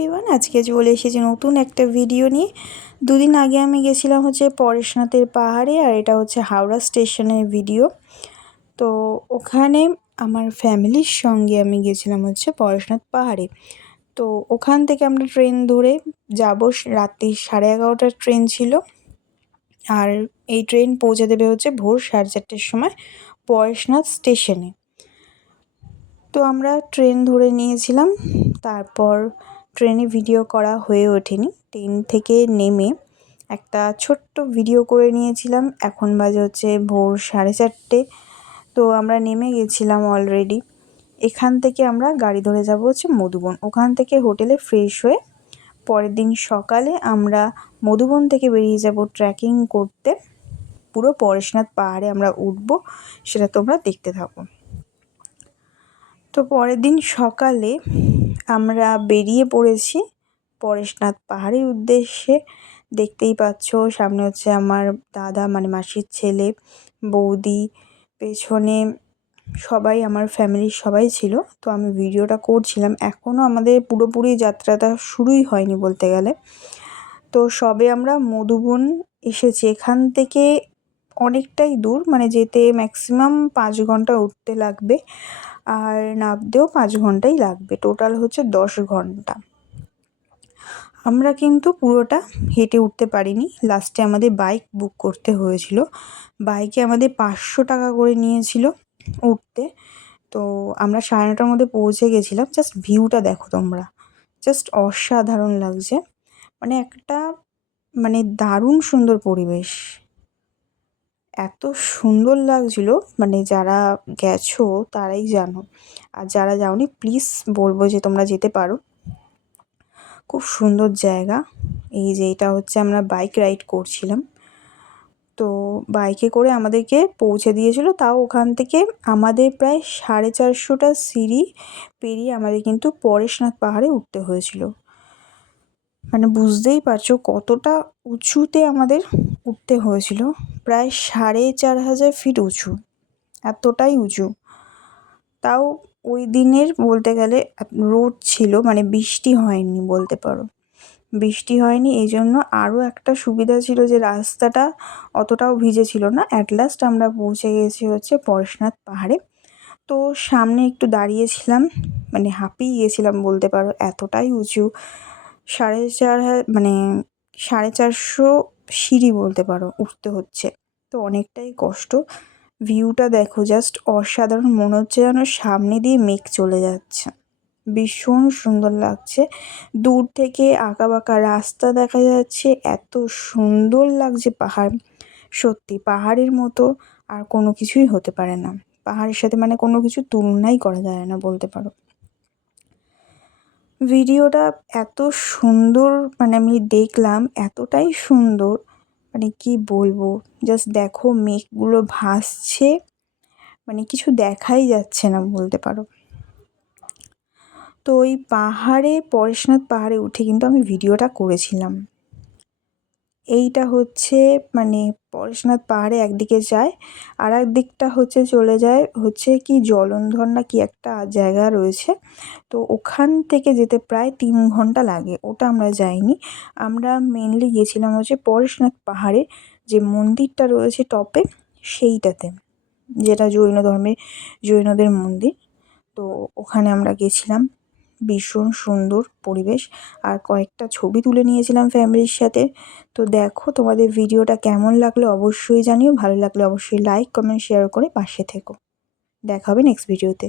Everyone, আজকে চলে এসেছি নতুন একটা ভিডিও নিয়ে। দুদিন আগে আমি গেছিলাম পরেশনাথের পাহাড়ে, আর এটা হাওড়া স্টেশনের ভিডিও। তো ওখানে আমার ফ্যামিলির সঙ্গে আমি গেছিলাম পরেশনাথ পাহাড়ে। তো ওখান থেকে আমরা ট্রেন ধরে যাব, রাত্রি 11:30টার ট্রেন ছিল। আর এই ট্রেন পৌঁছে দেবে ভোর 4:30টার সময় পরেশনাথ স্টেশনে। তো আমরা ট্রেন ধরে নিয়েছিলাম। তারপর ট্রেনে ভিডিও করা হয়ে ওঠেনি। ট্রেন থেকে নেমে একটা ছোট্ট ভিডিও করে নিয়েছিলাম। এখন বাজে ভোর 4:30। তো আমরা নেমে গেছিলাম অলরেডি। এখান থেকে আমরা গাড়ি ধরে যাব মধুবন। ওখান থেকে হোটেলে ফ্রেশ হয়ে পরের দিন সকালে আমরা মধুবন থেকে বেরিয়ে যাব ট্রেকিং করতে। পুরো পরেশনাথ পাহাড়ে আমরা উঠবো, সেটা তোমরা দেখতে থাকো। তো পরের দিন সকালে আমরা বেরিয়ে পড়েছি পরেশনাথ পাহাড়ের উদ্দেশ্যে। দেখতেই পাচ্ছ সামনে আমার দাদা, মানে মাসির ছেলে, বৌদি, পেছনে সবাই, আমার ফ্যামিলির সবাই ছিল। তো আমি ভিডিওটা করছিলাম। এখনও আমাদের পুরোপুরি যাত্রাটা শুরুই হয়নি বলতে গেলে। তো সবে আমরা মধুবন এসেছি। এখান থেকে অনেকটাই দূর, মানে যেতে ম্যাক্সিমাম 5 ঘন্টা উঠতে লাগবে, আর নামতেও 5 ঘন্টাই লাগবে। টোটাল 10 ঘন্টা। আমরা কিন্তু পুরোটা হেঁটে উঠতে পারিনি, লাস্টে আমাদের বাইক বুক করতে হয়েছিল। বাইকে আমাদের 500 টাকা করে নিয়েছিল উঠতে। তো আমরা 9:30টার মধ্যে পৌঁছে গেছিলাম। জাস্ট ভিউটা দেখো তোমরা, জাস্ট অসাধারণ লাগছে। মানে একটা দারুণ সুন্দর পরিবেশ, এত সুন্দর লাগছিল। মানে যারা গেছো তারাই জানো, আর যারা যাওনি প্লিজ বলবো যে তোমরা যেতে পারো। খুব সুন্দর জায়গা। এই যে এটা আমরা বাইক রাইড করছিলাম। তো বাইকে করে আমাদেরকে পৌঁছে দিয়েছিল, তাও ওখান থেকে আমাদের প্রায় 450টা সিঁড়ি পেরিয়ে আমাদের কিন্তু পরেশনাথ পাহাড়ে উঠতে হয়েছিল। মানে বুঝতেই পারছো কতটা উঁচুতে আমাদের উঠতে হয়েছিল। প্রায় 4500 ফিট উঁচু, এতটাই উঁচু। তাও ওই দিনের বলতে গেলে রোদ ছিল, মানে বৃষ্টি হয়নি বলতে পারো। বৃষ্টি হয়নি, এই জন্য আরও একটা সুবিধা ছিল যে রাস্তাটা অতটাও ভিজে ছিল না। অ্যাট লাস্ট আমরা পৌঁছে গেছি পরেশনাথ পাহাড়ে। তো সামনে একটু দাঁড়িয়েছিলাম, মানে হাঁপিয়ে গেছিলাম বলতে পারো, এতটাই উঁচু। 450 সিঁড়ি বলতে পারো উঠতে হচ্ছে। তো অনেকটাই কষ্ট। ভিউটা দেখো, জাস্ট অসাধারণ। মনে হচ্ছে যেন সামনে দিয়ে মেঘ চলে যাচ্ছে। ভীষণ সুন্দর লাগছে। দূর থেকে আঁকাবাঁকা রাস্তা দেখা যাচ্ছে, এত সুন্দর লাগছে পাহাড়। সত্যি পাহাড়ের মতো আর কোনো কিছুই হতে পারে না। পাহাড়ের সাথে কোনো কিছু তুলনাই করা যায় না বলতে পারো। ভিডিওটা এত সুন্দর, আমি দেখলাম এতটাই সুন্দর, কি বলবো। জাস্ট দেখো মেঘগুলো ভাসছে, কিছু দেখাই যাচ্ছে না বলতে পারো। তো ওই পাহাড়ে, পরেশনাথ পাহাড়ে উঠে কিন্তু আমি ভিডিওটা করেছিলাম। এইটা পরেশনাথ পাহাড়ে একদিকে যায়, আর একদিকটা চলে যায় কি জলন্ধর না কি একটা জায়গা রয়েছে। তো ওখান থেকে যেতে প্রায় 3 ঘন্টা লাগে। ওটা আমরা যাইনি। আমরা মেনলি গেছিলাম পরেশনাথ পাহাড়ে যে মন্দিরটা রয়েছে টপে, সেইটাতে, যেটা জৈনদের মন্দির। তো ওখানে আমরা গেছিলাম। ভীষণ সুন্দর পরিবেশ, আর কয়েকটা ছবি তুলে নিয়েছিলাম ফ্যামিলির সাথে। তো দেখো তোমাদের ভিডিওটা কেমন লাগলো অবশ্যই জানিও। ভালো লাগলে অবশ্যই লাইক, কমেন্ট, শেয়ার করে পাশে থেকো। দেখা হবে নেক্সট ভিডিওতে।